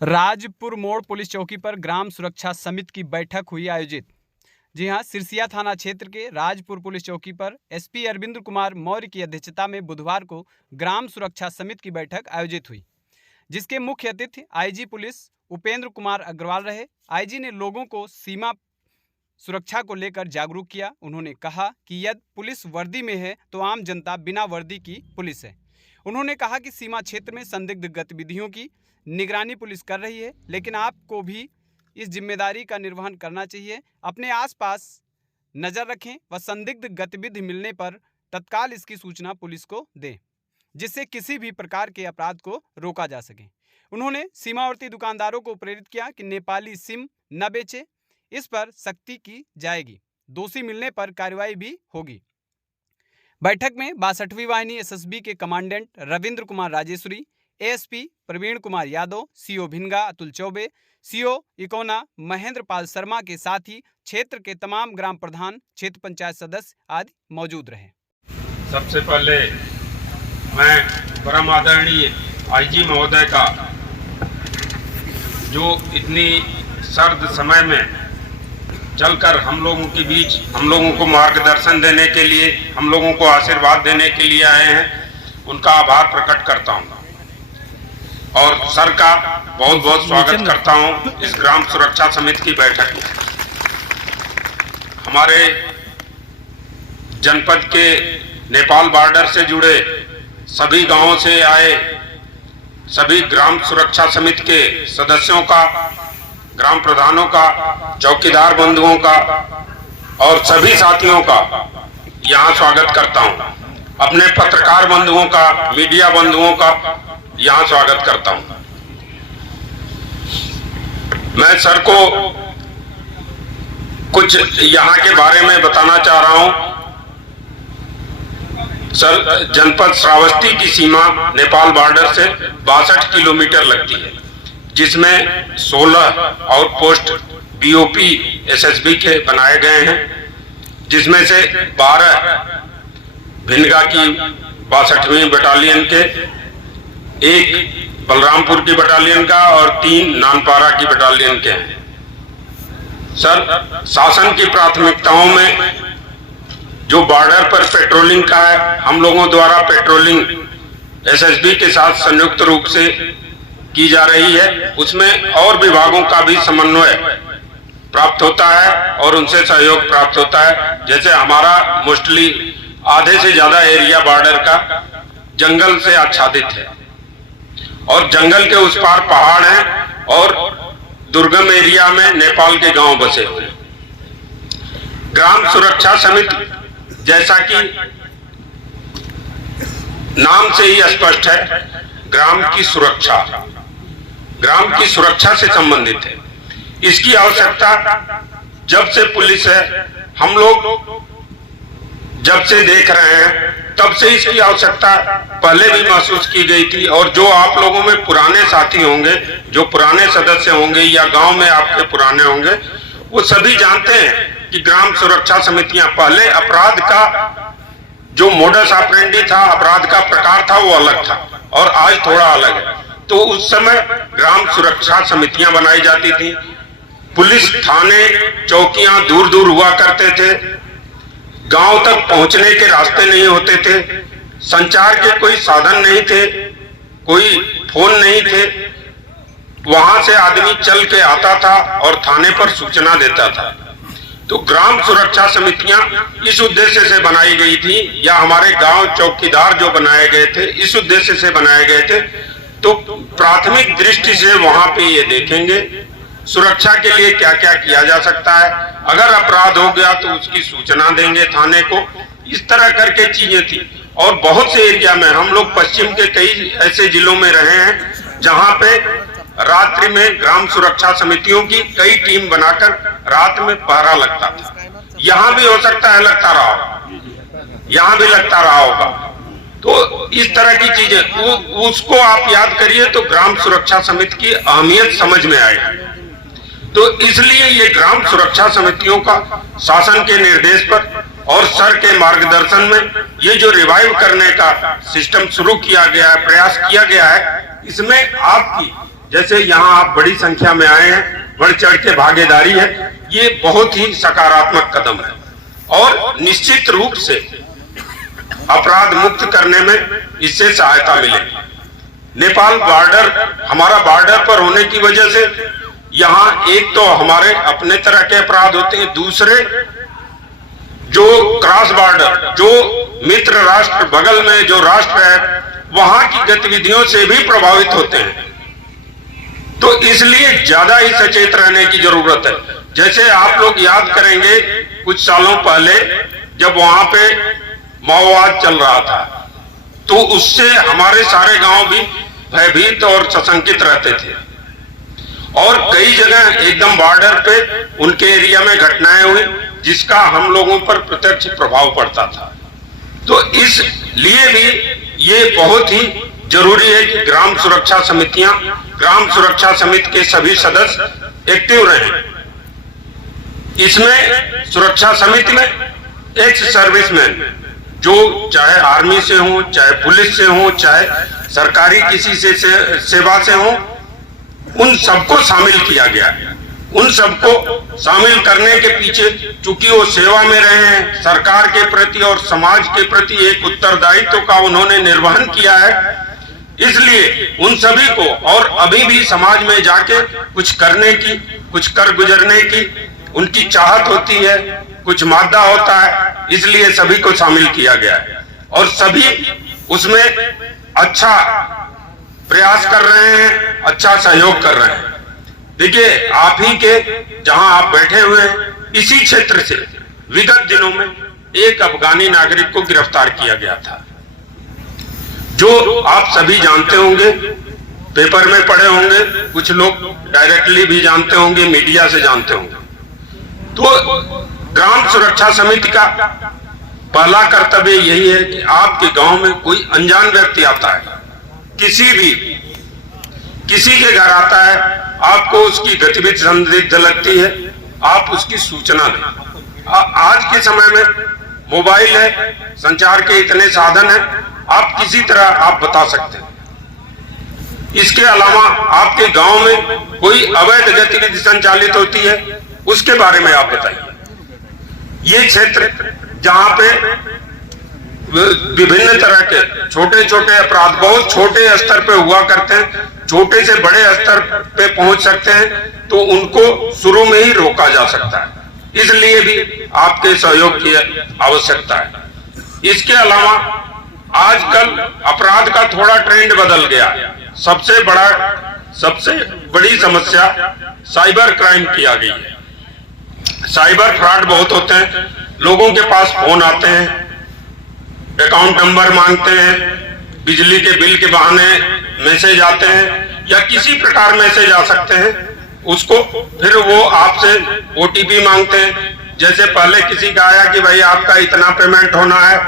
राजपुर मोड़ पुलिस चौकी पर ग्राम सुरक्षा समिति की बैठक हुई आयोजित। जी हां, सिरसिया थाना क्षेत्र के राजपुर पुलिस चौकी पर एसपी अरविंद कुमार मौर्य की अध्यक्षता में बुधवार को ग्राम सुरक्षा समिति की बैठक आयोजित हुई, जिसके मुख्य अतिथि आईजी पुलिस उपेंद्र कुमार अग्रवाल रहे। आईजी ने लोगों को सीमा सुरक्षा को लेकर जागरूक किया। उन्होंने कहा कि यदि पुलिस वर्दी में है तो आम जनता बिना वर्दी की पुलिस है। उन्होंने कहा कि सीमा क्षेत्र में संदिग्ध गतिविधियों की निगरानी पुलिस कर रही है, लेकिन आपको भी इस जिम्मेदारी का निर्वहन करना चाहिए। अपने आसपास नज़र रखें व संदिग्ध गतिविधि मिलने पर तत्काल इसकी सूचना पुलिस को दें, जिससे किसी भी प्रकार के अपराध को रोका जा सके। उन्होंने सीमावर्ती दुकानदारों को प्रेरित किया कि नेपाली सिम न बेचे, इस पर सख्ती की जाएगी। दोषी मिलने पर कार्रवाई भी होगी। बैठक में 62वीं वाहिनी एसएसबी के commandant Ravindra Kumar Rajeshwari, ASP Praveen Kumar Yadav, CO Bhinga Atul Choubey, CO Ikauna Mahendra Pal Sharma के साथ ही क्षेत्र के तमाम ग्राम प्रधान, क्षेत्र पंचायत सदस्य आदि मौजूद रहे। सबसे पहले मैं परम आदरणीय आईजी महोदय का, जो इतनी सर्द समय में चलकर हम लोगों के बीच हम लोगों को मार्गदर्शन देने के लिए, हम लोगों को आशीर्वाद देने के लिए आए हैं, उनका आभार प्रकट करता हूं और सर का बहुत बहुत स्वागत करता हूं इस ग्राम सुरक्षा समिति की बैठक में। हमारे जनपद के नेपाल बॉर्डर से जुड़े सभी गांवों से आए सभी ग्राम सुरक्षा समिति के सदस्यों का, ग्राम प्रधानों का, चौकीदार बंधुओं का और सभी साथियों का यहाँ स्वागत करता हूँ। अपने पत्रकार बंधुओं का, मीडिया बंधुओं का यहाँ स्वागत करता हूँ। मैं सर को कुछ यहाँ के बारे में बताना चाह रहा हूँ। सर, जनपद श्रावस्ती की सीमा नेपाल बॉर्डर से 62 किलोमीटर लगती है, जिसमें 16 आउटपोस्ट बीओपी एसएसबी के बनाए गए हैं, जिसमें से 12 भिनगा की 62वीं बटालियन के, एक बलरामपुर की बटालियन का और 3 नानपारा की बटालियन के हैं। सर, शासन की प्राथमिकताओं में जो बॉर्डर पर पेट्रोलिंग का है, हम लोगों द्वारा पेट्रोलिंग एसएसबी के साथ संयुक्त रूप से की जा रही है। उसमें और विभागों का भी समन्वय प्राप्त होता है और उनसे सहयोग प्राप्त होता है। जैसे हमारा मोस्टली आधे से ज्यादा एरिया बॉर्डर का जंगल से आच्छादित है और जंगल के उस पार पहाड़ हैं और दुर्गम एरिया में नेपाल के गांव बसे हुए। ग्राम सुरक्षा समिति, जैसा कि नाम से ही स्पष्ट है, ग्राम की सुरक्षा से संबंधित है। इसकी आवश्यकता जब से पुलिस है, हम लोग जब से देख रहे हैं, तब से इसकी आवश्यकता पहले भी महसूस की गई थी। और जो आप लोगों में पुराने साथी होंगे, जो पुराने सदस्य होंगे या गांव में आपके पुराने होंगे, वो सभी जानते हैं कि ग्राम सुरक्षा समितियां पहले अपराध का जो मोडस ऑपरेंडी था, अपराध का प्रकार था, वो अलग था और आज थोड़ा अलग है। तो उस समय ग्राम सुरक्षा समितियां बनाई जाती थी। पुलिस थाने, चौकियां दूर दूर हुआ करते थे, गांव तक पहुंचने के रास्ते नहीं होते थे, संचार के कोई साधन नहीं थे, कोई फोन नहीं थे। वहां से आदमी चल के आता था और थाने पर सूचना देता था। तो ग्राम सुरक्षा समितियां इस उद्देश्य से बनाई गई थी, या हमारे गांव चौकीदार जो बनाए गए थे इस उद्देश्य से बनाए गए थे। तो प्राथमिक दृष्टि से वहां पे ये देखेंगे सुरक्षा के लिए क्या क्या किया जा सकता है। अगर अपराध हो गया तो उसकी सूचना देंगे थाने को। इस तरह करके चीजें थी। और बहुत से एरिया में हम लोग पश्चिम के कई ऐसे जिलों में रहे हैं जहां पे रात्रि में ग्राम सुरक्षा समितियों की कई टीम बनाकर रात में पहरा लगता था। यहाँ भी हो सकता है लगता रहा होगा, यहाँ भी लगता रहा होगा। तो इस तरह की चीजें उसको आप याद करिए तो ग्राम सुरक्षा समिति की अहमियत समझ में आएगी। तो इसलिए ये ग्राम सुरक्षा समितियों का शासन के निर्देश पर और सर के मार्गदर्शन में ये जो रिवाइव करने का सिस्टम शुरू किया गया है, प्रयास किया गया है, इसमें आपकी जैसे यहाँ आप बड़ी संख्या में आए हैं, बढ़ चढ़ के भागीदारी है, ये बहुत ही सकारात्मक कदम है और निश्चित रूप से अपराध मुक्त करने में इससे सहायता मिलेगी। नेपाल बॉर्डर हमारा बॉर्डर पर होने की वजह से यहाँ एक तो हमारे अपने तरह के अपराध होते हैं, दूसरे जो क्रॉस बॉर्डर, जो मित्र राष्ट्र बगल में जो राष्ट्र है वहां की गतिविधियों से भी प्रभावित होते हैं। तो इसलिए ज्यादा ही सचेत रहने की जरूरत है। जैसे आप लोग याद करेंगे कुछ सालों पहले जब वहां पे माओवाद चल रहा था, तो उससे हमारे सारे गांव भी भयभीत और सशंकित रहते थे और कई जगह एकदम बॉर्डर पे उनके एरिया में घटनाएं हुई जिसका हम लोगों पर प्रत्यक्ष प्रभाव पड़ता था। तो इसलिए भी ये बहुत ही जरूरी है कि ग्राम सुरक्षा समितियां, ग्राम सुरक्षा समिति के सभी सदस्य एक्टिव रहें। इसमें सुरक्षा समिति में एक्स सर्विसमैन जो चाहे आर्मी से हो, चाहे पुलिस से हो, चाहे सरकारी किसी से सेवा से हो, उन सबको शामिल किया गया है। उन सबको शामिल करने के पीछे चूंकि वो सेवा में रहे हैं, सरकार के प्रति और समाज के प्रति एक उत्तरदायित्व का उन्होंने निर्वहन किया है, इसलिए उन सभी को और अभी भी समाज में जाके कुछ करने की, कुछ कर गुजरने की उनकी चाहत होती है, कुछ मादा होता है, इसलिए सभी को शामिल किया गया है और सभी उसमें अच्छा प्रयास कर रहे हैं, अच्छा सहयोग कर रहे हैं। देखिए, आप ही के जहां आप बैठे हुए हैं, इसी क्षेत्र से विगत दिनों में एक अफगानी नागरिक को गिरफ्तार किया गया था, जो आप सभी जानते होंगे, पेपर में पढ़े होंगे, कुछ लोग डायरेक्टली भी जानते होंगे, मीडिया से जानते होंगे। तो ग्राम सुरक्षा समिति का पहला कर्तव्य यही है कि आपके गांव में कोई अनजान व्यक्ति आता है, किसी के घर आता है, आपको उसकी गतिविधि संदिग्ध लगती है, आप उसकी सूचना दें। आज के समय में मोबाइल है, संचार के इतने साधन हैं, आप किसी तरह आप बता सकते हैं। इसके अलावा आपके गांव में कोई अवैध गतिविधि संचालित होती है, उसके बारे में आप बताइए। ये क्षेत्र जहां पे विभिन्न तरह के छोटे छोटे अपराध बहुत छोटे स्तर पे हुआ करते हैं, छोटे से बड़े स्तर पे पहुंच सकते हैं, तो उनको शुरू में ही रोका जा सकता है। इसलिए भी आपके सहयोग की आवश्यकता है। इसके अलावा आजकल अपराध का थोड़ा ट्रेंड बदल गया। सबसे बड़ी समस्या साइबर क्राइम की आ गई है। साइबर फ्रॉड बहुत होते हैं, लोगों के पास फोन आते हैं, अकाउंट नंबर मांगते हैं, बिजली के बिल के बहाने मैसेज आते हैं या किसी प्रकार मैसेज आ सकते हैं, उसको फिर वो आपसे ओटीपी मांगते हैं। जैसे पहले किसी का आया कि भाई आपका इतना पेमेंट होना है,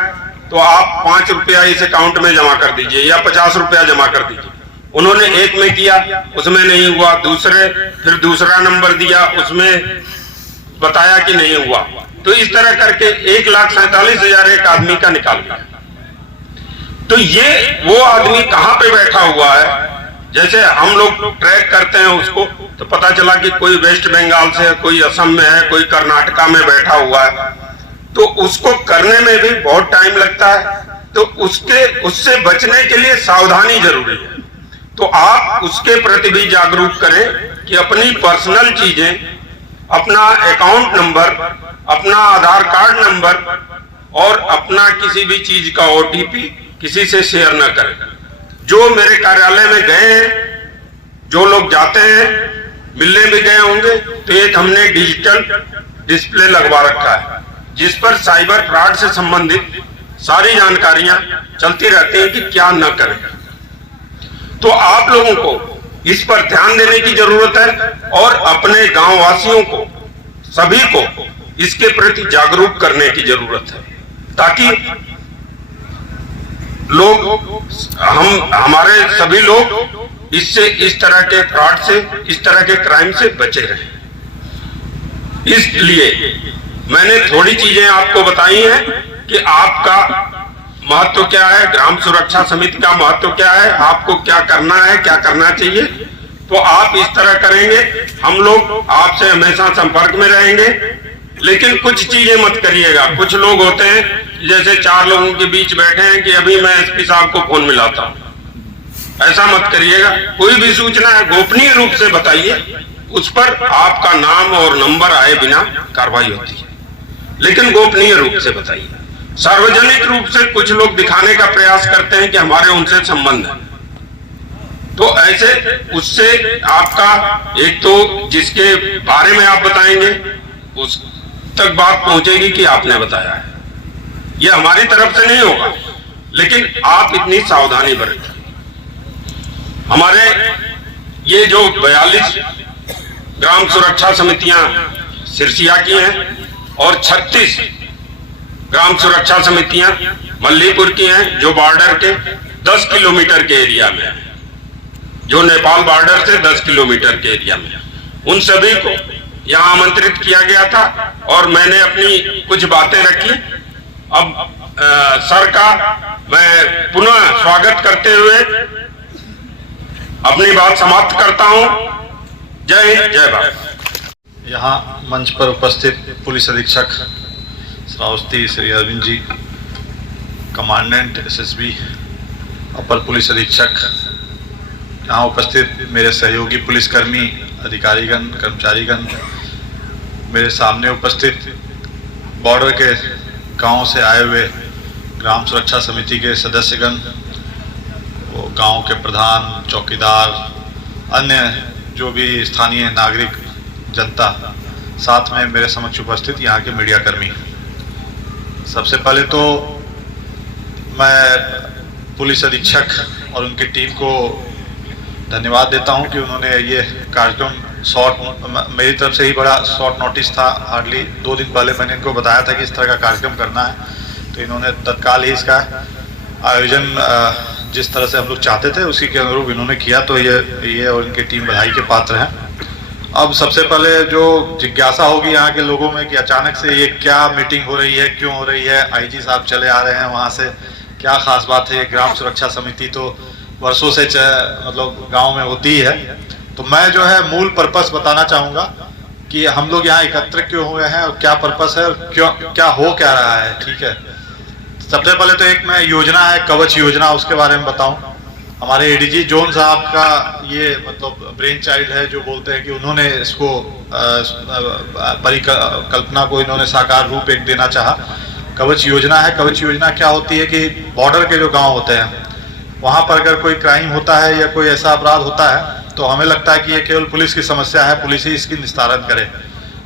तो आप 5 रुपया इस अकाउंट में जमा कर दीजिए या 50 रुपया जमा कर दीजिए। उन्होंने एक में किया, उसमें नहीं हुआ, फिर दूसरा नंबर दिया, उसमें बताया कि नहीं हुआ, तो इस तरह करके 1,47,000 एक आदमी का निकाल गया। तो ये वो आदमी कहां पे बैठा हुआ है, जैसे हम लोग ट्रैक करते हैं उसको, तो पता चला कि कोई वेस्ट बंगाल से है, कोई असम में है, कोई कर्नाटका में बैठा हुआ है, तो उसको करने में भी बहुत टाइम लगता है। तो उससे बचने के लिए सावधानी जरूरी है। तो आप उसके प्रति भी जागरूक करें कि अपनी पर्सनल चीजें, अपना अकाउंट नंबर, अपना आधार कार्ड नंबर और अपना किसी भी चीज का ओटीपी किसी से शेयर न करें। जो मेरे कार्यालय में गए हैं, जो लोग जाते हैं, मिलने भी गए होंगे, तो एक हमने डिजिटल डिस्प्ले लगवा रखा है जिस पर साइबर फ्रॉड से संबंधित सारी जानकारियां चलती रहती हैं कि क्या न करें। तो आप लोगों को इस पर ध्यान देने की जरूरत है और अपने गांव वासियों को, सभी को इसके प्रति जागरूक करने की जरूरत है, ताकि हमारे सभी लोग इससे, इस तरह के फ्रॉड से, इस तरह के क्राइम से बचे रहें। इसलिए मैंने थोड़ी चीजें आपको बताई हैं कि आपका महत्व क्या है, ग्राम सुरक्षा समिति का महत्व क्या है, आपको क्या करना है, क्या करना चाहिए। तो आप इस तरह करेंगे, हम लोग आपसे हमेशा संपर्क में रहेंगे। लेकिन कुछ चीजें मत करिएगा। कुछ लोग होते हैं, जैसे 4 लोगों के बीच बैठे हैं कि अभी मैं एसपी साहब को फोन मिलाता हूं, ऐसा मत करिएगा। कोई भी सूचना है गोपनीय रूप से बताइए, उस पर आपका नाम और नंबर आए बिना कार्रवाई होती है, लेकिन गोपनीय रूप से बताइए। सार्वजनिक रूप से कुछ लोग दिखाने का प्रयास करते हैं कि हमारे उनसे संबंध है, तो ऐसे उससे आपका एक तो जिसके बारे में आप बताएंगे उस तक बात पहुंचेगी कि आपने बताया है। यह हमारी तरफ से नहीं होगा, लेकिन आप इतनी सावधानी बरतें। हमारे ये जो 42 ग्राम सुरक्षा समितियां सिरसिया की हैं और 36 ग्राम सुरक्षा समितियां मल्लीपुर की हैं, जो बॉर्डर के 10 किलोमीटर के एरिया में है, जो नेपाल बॉर्डर से 10 किलोमीटर के एरिया में। उन सभी को यहां आमंत्रित किया गया था और मैंने अपनी कुछ बातें रखी। अब सर का मैं पुनः स्वागत करते हुए अपनी बात समाप्त करता हूं। जय हिंद, जय भारत। यहाँ मंच पर उपस्थित पुलिस अधीक्षक श्रावस्ती श्री अरविंद जी, कमांडेंट एसएसबी, अपर पुलिस अधीक्षक, यहाँ उपस्थित मेरे सहयोगी पुलिसकर्मी, अधिकारीगण, कर्मचारीगण, मेरे सामने उपस्थित बॉर्डर के गांव से आए हुए ग्राम सुरक्षा समिति के सदस्यगण, वो गांव के प्रधान, चौकीदार, अन्य जो भी स्थानीय नागरिक, जनता, साथ में मेरे समक्ष उपस्थित यहाँ के मीडिया कर्मी। सबसे पहले तो मैं पुलिस अधीक्षक और उनकी टीम को धन्यवाद देता हूं कि उन्होंने ये कार्यक्रम मेरी तरफ से ही बड़ा शॉर्ट नोटिस था। हार्डली 2 दिन पहले मैंने इनको बताया था कि इस तरह का कार्यक्रम करना है, तो इन्होंने तत्काल ही इसका आयोजन जिस तरह से हम लोग चाहते थे उसी के अनुरूप इन्होंने किया, तो ये और इनकी टीम बधाई के पात्र हैं। अब सबसे पहले जो जिज्ञासा होगी यहाँ के लोगों में कि अचानक से ये क्या मीटिंग हो रही है, क्यों हो रही है, आईजी साहब चले आ रहे हैं वहाँ से, क्या खास बात है। ग्राम सुरक्षा समिति तो वर्षों से मतलब गांव में होती ही है। तो मैं जो है मूल पर्पस बताना चाहूँगा कि हम लोग यहाँ एकत्र क्यों हुए हैं और क्या पर्पस है और क्या हो क्या रहा है। ठीक है, सबसे पहले तो एक मैं योजना है कवच योजना, उसके बारे में बताऊं। हमारे एडीजी जोन साहब का ये मतलब ब्रेन चाइल्ड है, जो बोलते हैं कि उन्होंने इसको परिकल्पना को इन्होंने साकार रूप एक देना चाहा। कवच योजना है। कवच योजना क्या होती है कि बॉर्डर के जो गांव होते हैं वहां पर अगर कोई क्राइम होता है या कोई ऐसा अपराध होता है तो हमें लगता है कि ये केवल पुलिस की समस्या है, पुलिस ही इसकी निस्तारण करे।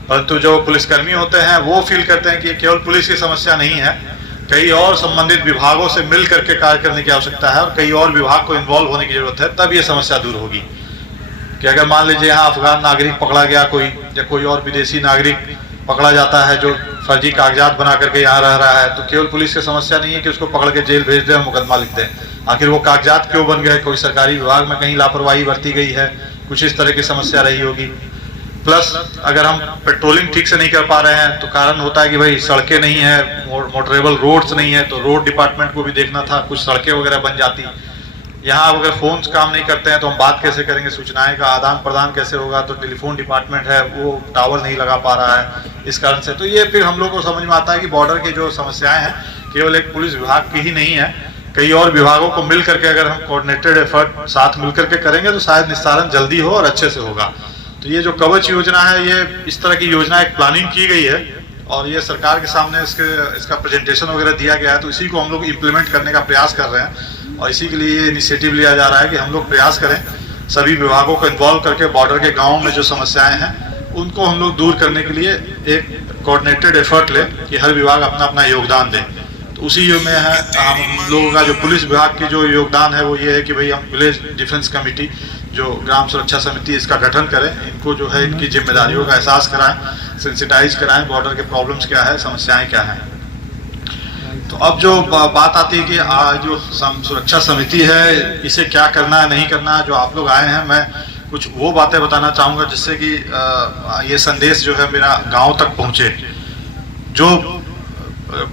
परंतु जो पुलिसकर्मी होते हैं वो फील करते हैं कि ये केवल पुलिस की समस्या नहीं है, कई और संबंधित विभागों से मिल करके कार्य करने की आवश्यकता है और कई और विभाग को इन्वॉल्व होने की जरूरत है, तब ये समस्या दूर होगी। कि अगर मान लीजिए यहाँ अफगान नागरिक पकड़ा गया कोई, या कोई और विदेशी नागरिक पकड़ा जाता है जो फर्जी कागजात बना करके यहाँ रह रहा है, तो केवल पुलिस की समस्या नहीं है कि उसको पकड़ के जेल भेज दें और मुकदमा लिख दें। आखिर वो कागजात क्यों बन गए, कोई सरकारी विभाग में कहीं लापरवाही बरती गई है, कुछ इस तरह की समस्या रही होगी। प्लस अगर हम पेट्रोलिंग ठीक से नहीं कर पा रहे हैं तो कारण होता है कि भाई सड़कें नहीं है, मोटरेबल रोड्स नहीं है, तो रोड डिपार्टमेंट को भी देखना था, कुछ सड़कें वगैरह बन जाती। यहाँ अगर फोन काम नहीं करते हैं तो हम बात कैसे करेंगे, सूचनाएं का आदान प्रदान कैसे होगा, तो टेलीफोन डिपार्टमेंट है वो टावर नहीं लगा पा रहा है इस कारण से। तो ये फिर हम लोग को समझ में आता है कि बॉर्डर की जो समस्याएं हैं केवल एक पुलिस विभाग की ही नहीं है, कई और विभागों को मिल करके अगर हम कोऑर्डिनेटेड एफर्ट साथ मिल करके करेंगे तो शायद निस्तारण जल्दी हो और अच्छे से होगा। तो ये जो कवच योजना है, ये इस तरह की योजना एक प्लानिंग की गई है और ये सरकार के सामने इसका प्रेजेंटेशन वगैरह दिया गया है, तो इसी को हम लोग इम्प्लीमेंट करने का प्रयास कर रहे हैं और इसी के लिए ये इनिशिएटिव लिया जा रहा है कि हम लोग प्रयास करें सभी विभागों को इन्वॉल्व करके बॉर्डर के गाँव में जो समस्याएं हैं उनको हम लोग दूर करने के लिए एक कोऑर्डिनेटेड एफर्ट ले कि हर विभाग अपना अपना योगदान दे। तो उसी में है हम लोगों का जो पुलिस विभाग की जो योगदान है वो ये है कि भाई हम विलेज डिफेंस कमेटी जो ग्राम सुरक्षा समिति इसका गठन करें, इनको जो है इनकी जिम्मेदारियों का एहसास कराएं, सेंसिटाइज कराएं, बॉर्डर के प्रॉब्लम्स क्या है, समस्याएं क्या हैं। तो अब जो बात आती है कि जो सुरक्षा समिति है इसे क्या करना है नहीं करना है, जो आप लोग आए हैं मैं कुछ वो बातें बताना चाहूँगा जिससे कि ये संदेश जो है मेरा गाँव तक पहुँचे। जो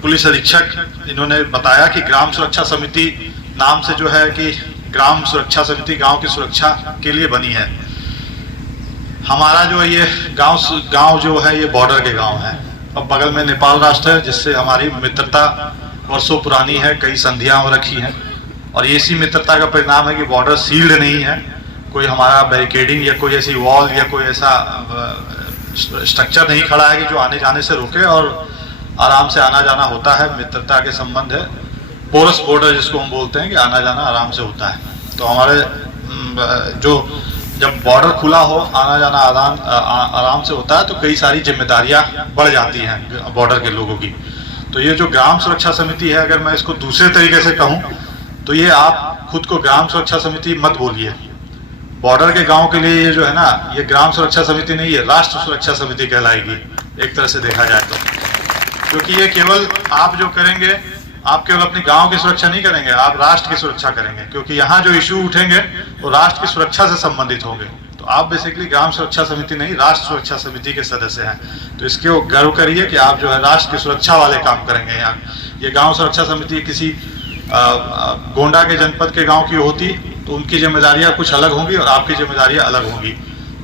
पुलिस अधीक्षक इन्होंने बताया कि ग्राम सुरक्षा समिति नाम से जो है कि ग्राम सुरक्षा समिति गांव की सुरक्षा के लिए बनी है। हमारा जो ये गांव जो है ये बॉर्डर के गांव है और बगल में नेपाल राष्ट्र है, जिससे हमारी मित्रता वर्षों पुरानी है, कई संधियां हो रखी हैं। और इसी मित्रता का परिणाम है कि बॉर्डर सील्ड नहीं है, कोई हमारा बैरिकेडिंग या कोई ऐसी वॉल या कोई ऐसा स्ट्रक्चर नहीं खड़ा है कि जो आने जाने से रोके और आराम से आना जाना होता है। मित्रता के संबंध है, पोरस बॉर्डर जिसको हम बोलते हैं कि आना जाना आराम से होता है। तो हमारे जो जब बॉर्डर खुला हो, आना जाना आराम से होता है, तो कई सारी जिम्मेदारियां बढ़ जाती हैं बॉर्डर के लोगों की। तो ये जो ग्राम सुरक्षा समिति है, अगर मैं इसको दूसरे तरीके से कहूँ तो ये आप खुद को ग्राम सुरक्षा समिति मत बोलिए। बॉर्डर के गांव के लिए ये जो है ना, ये ग्राम सुरक्षा समिति नहीं है, राष्ट्र सुरक्षा समिति कहलाएगी एक तरह से देखा जाए तो। क्योंकि ये केवल आप जो करेंगे, आप केवल अपने गांव की सुरक्षा नहीं करेंगे, आप राष्ट्र की सुरक्षा करेंगे। क्योंकि यहाँ जो इशू उठेंगे वो राष्ट्र की सुरक्षा से संबंधित होंगे। तो आप बेसिकली ग्राम सुरक्षा समिति नहीं, राष्ट्र सुरक्षा समिति के सदस्य हैं। तो इसके गर्व करिए कि आप जो है राष्ट्र की सुरक्षा वाले काम करेंगे। यहाँ ये गाँव सुरक्षा समिति किसी गोंडा के जनपद के गाँव की होती तो उनकी जिम्मेदारियां कुछ अलग होंगी और आपकी जिम्मेदारियां अलग होंगी।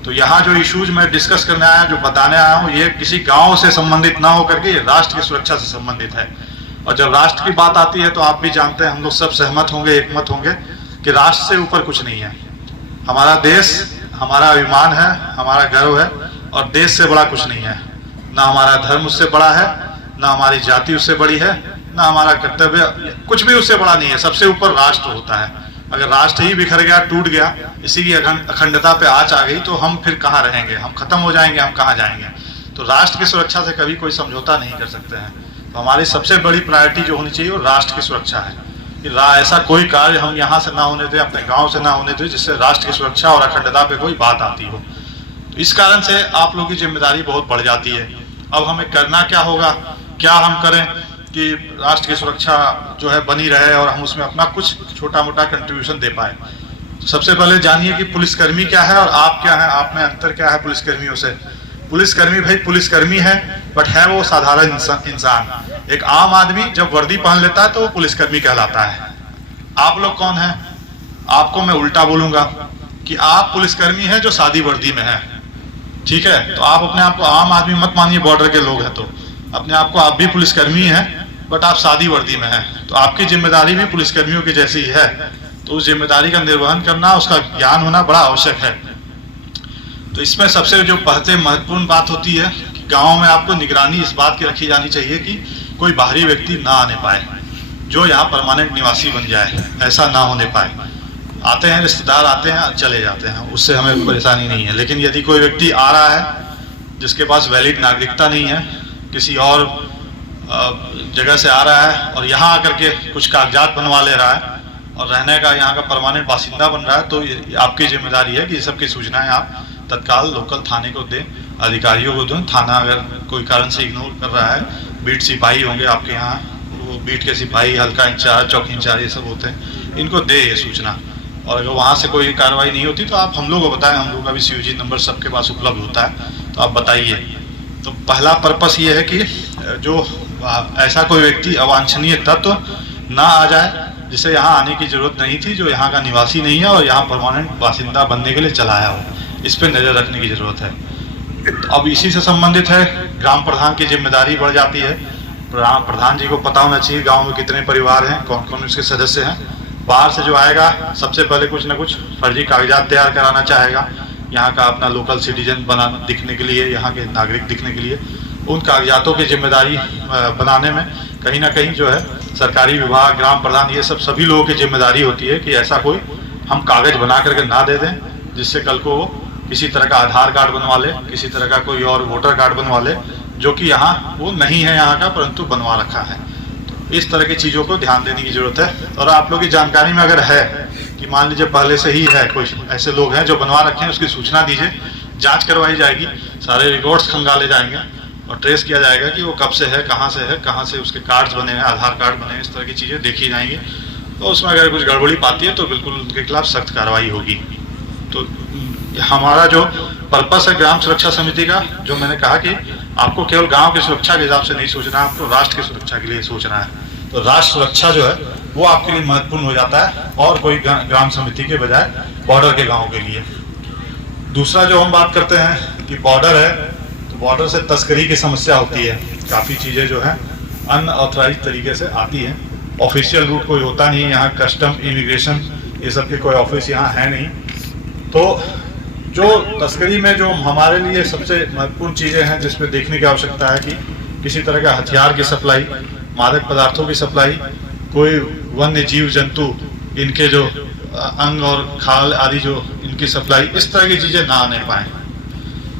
तो यहाँ जो इश्यूज मैं डिस्कस करने आया, जो बताने आया हूँ, ये किसी गांव से संबंधित ना होकर के ये राष्ट्र की सुरक्षा से संबंधित है। और जब राष्ट्र की बात आती है तो आप भी जानते हैं, हम लोग सब सहमत होंगे, एकमत होंगे कि राष्ट्र से ऊपर कुछ नहीं है। हमारा देश हमारा अभिमान है, हमारा गर्व है और देश से बड़ा कुछ नहीं है। ना हमारा धर्म उससे बड़ा है, ना हमारी जाति उससे बड़ी है, ना हमारा कर्तव्य, कुछ भी उससे बड़ा नहीं है। सबसे ऊपर राष्ट्र होता है। अगर राष्ट्र ही बिखर गया, टूट गया, इसी की अखंडता पे आंच आ गई तो हम फिर कहाँ रहेंगे, हम खत्म हो जाएंगे, हम कहाँ जाएंगे। तो राष्ट्र की सुरक्षा से कभी कोई समझौता नहीं कर सकते हैं। तो हमारी सबसे बड़ी प्रायोरिटी जो होनी चाहिए वो राष्ट्र की सुरक्षा है कि ऐसा कोई कार्य हम यहाँ से ना होने दें, अपने गाँव से ना होने दें जिससे राष्ट्र की सुरक्षा और अखंडता पे कोई बात आती हो। तो इस कारण से आप लोगों की जिम्मेदारी बहुत बढ़ जाती है। अब हमें करना क्या होगा, क्या हम करें कि राष्ट्र की सुरक्षा जो है बनी रहे और हम उसमें अपना कुछ छोटा मोटा कंट्रीब्यूशन दे पाए। तो सबसे पहले जानिए कि पुलिसकर्मी क्या है और आप क्या है, आप में अंतर क्या है पुलिसकर्मियों से। पुलिसकर्मी भाई पुलिसकर्मी है, बट है वो साधारण इंसान। एक आम आदमी जब वर्दी पहन लेता है तो वो पुलिसकर्मी कहलाता है। आप लोग कौन है? आपको मैं उल्टा बोलूंगा कि आप पुलिसकर्मी हैं जो सादी वर्दी में है। ठीक है, तो आप अपने आप को आम आदमी मत मानिए, बॉर्डर के लोग हैं तो अपने आप को आप भी पुलिसकर्मी हैं, बट आप सादी वर्दी में हैं। तो आपकी जिम्मेदारी भी पुलिसकर्मियों की जैसी ही है। तो उस जिम्मेदारी का निर्वहन करना, उसका ज्ञान होना बड़ा आवश्यक है। तो इसमें सबसे जो पहले महत्वपूर्ण बात होती है कि गाँव में आपको निगरानी इस बात की रखी जानी चाहिए कि कोई बाहरी व्यक्ति ना आने पाए जो यहाँ परमानेंट निवासी बन जाए, ऐसा ना होने पाए। आते हैं रिश्तेदार, आते हैं चले जाते हैं, उससे हमें परेशानी नहीं है। लेकिन यदि कोई व्यक्ति आ रहा है जिसके पास वैलिड नागरिकता नहीं है, किसी और जगह से आ रहा है और यहाँ आकर के कुछ कागजात बनवा ले रहा है और रहने का यहाँ का परमानेंट बासिंदा बन रहा है, तो आपकी जिम्मेदारी है कि ये सब की सूचनाएं आप तत्काल लोकल थाने को दें, अधिकारियों को दें। थाना अगर कोई कारण से इग्नोर कर रहा है, बीट सिपाही होंगे आपके यहाँ, वो बीट के सिपाही, हल्का इंचार्ज, चौकी इंचार्ज, ये सब होते हैं, इनको दे ये सूचना। और अगर वहाँ से कोई कार्रवाई नहीं होती तो आप हम लोग को बताएं, हम लोग का भी COG नंबर सबके पास उपलब्ध होता है, तो आप बताइए। तो पहला पर्पस ये है कि जो ऐसा कोई व्यक्ति अवांछनीय तत्व ना आ जाए जिसे यहाँ आने की जरूरत नहीं थी, जो यहाँ का निवासी नहीं है और यहाँ परमानेंट बासिंदा बनने के लिए चला आया हो, इस पर नज़र रखने की जरूरत है। तो अब इसी से संबंधित है, ग्राम प्रधान की जिम्मेदारी बढ़ जाती है। प्रधान जी को पता होना चाहिए गाँव में कितने परिवार हैं, कौन कौन उसके सदस्य हैं। बाहर से जो आएगा सबसे पहले कुछ ना कुछ फर्जी कागजात तैयार कराना चाहेगा, यहाँ का अपना लोकल सिटीजन दिखने के लिए, यहाँ के नागरिक दिखने के लिए। उन कागजातों की जिम्मेदारी बनाने में कहीं ना कहीं जो है सरकारी विभाग, ग्राम प्रधान, ये सब सभी लोगों की जिम्मेदारी होती है कि ऐसा कोई हम कागज बना करके ना दे दें जिससे कल को वो किसी तरह का आधार कार्ड बनवा ले, किसी तरह का कोई और वोटर कार्ड बनवा ले, जो कि यहाँ वो नहीं है यहाँ का, परंतु बनवा रखा है। तो इस तरह की चीज़ों को ध्यान देने की जरूरत है। और आप लोग की जानकारी में अगर है कि मान लीजिए पहले से ही है, कोई ऐसे लोग हैं जो बनवा रखे हैं, उसकी सूचना दीजिए, जांच करवाई जाएगी, सारे रिकॉर्ड्स खंगाले जाएंगे और ट्रेस किया जाएगा कि वो कब से है, कहाँ से उसके कार्ड्स बने हैं, आधार कार्ड बने हैं, इस तरह की चीज़ें देखी जाएंगी। तो उसमें अगर कुछ गड़बड़ी पाती है तो बिल्कुल उनके खिलाफ सख्त कार्रवाई होगी। तो हमारा जो पर्पस है ग्राम सुरक्षा समिति का, जो मैंने कहा कि आपको केवल गांव की सुरक्षा के हिसाब से नहीं सोचना है, आपको राष्ट्र की सुरक्षा के लिए सोचना है। तो राष्ट्र सुरक्षा जो है वो आपके लिए महत्वपूर्ण हो जाता है और कोई ग्राम समिति के बजाय बॉर्डर के गाँव के लिए। दूसरा जो हम बात करते हैं कि बॉर्डर है, तो बॉर्डर से तस्करी की समस्या होती है। काफ़ी चीज़ें जो हैं अनऑथराइज तरीके से आती हैं। ऑफिशियल रूट कोई होता नहीं है यहाँ, कस्टम, इमिग्रेशन, ये सब के कोई ऑफिस यहाँ है नहीं। तो जो तस्करी में जो हमारे लिए सबसे महत्वपूर्ण चीज़ें हैं जिसमें देखने की आवश्यकता है कि किसी तरह का हथियार की सप्लाई, मादक पदार्थों की सप्लाई, कोई वन्य जीव जंतु इनके जो अंग और खाल आदि जो इनकी सप्लाई, इस तरह की चीज़ें ना आने पाएँ,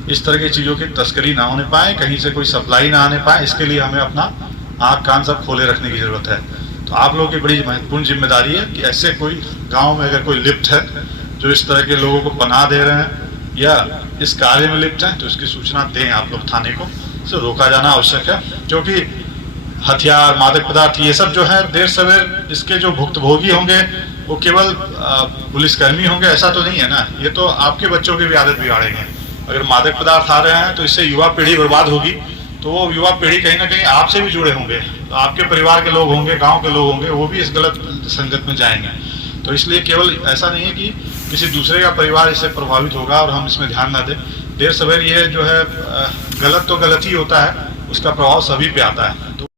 इस तरह की चीज़ों की तस्करी ना होने पाए, कहीं से कोई सप्लाई ना आने पाए। इसके लिए हमें अपना आँख कान सब खोले रखने की ज़रूरत है। तो आप लोगों की बड़ी महत्वपूर्ण जिम्मेदारी है कि ऐसे कोई गांव में अगर कोई लिप्त है जो इस तरह के लोगों को पनाह दे रहे हैं या इस कार्य में लिप्त हैं, तो इसकी सूचना दें आप लोग थाने को। इसे रोका जाना आवश्यक है, क्योंकि हथियार, मादक पदार्थ, ये सब जो है देर सवेर इसके जो भुक्तभोगी होंगे वो केवल पुलिसकर्मी होंगे, ऐसा तो नहीं है ना। ये तो आपके बच्चों की भी आदत बिगाड़ेंगे। अगर मादक पदार्थ आ रहे हैं तो इससे युवा पीढ़ी बर्बाद होगी, तो वो युवा पीढ़ी कहीं ना कहीं आपसे भी जुड़े होंगे, तो आपके परिवार के लोग होंगे, गांव के लोग होंगे, वो भी इस गलत संगत में जाएंगे। तो इसलिए केवल ऐसा नहीं है कि किसी दूसरे का परिवार इससे प्रभावित होगा और हम इसमें ध्यान ना दें। देर सवेर ये जो है गलत तो गलत ही होता है, उसका प्रभाव सभी पे आता है। तो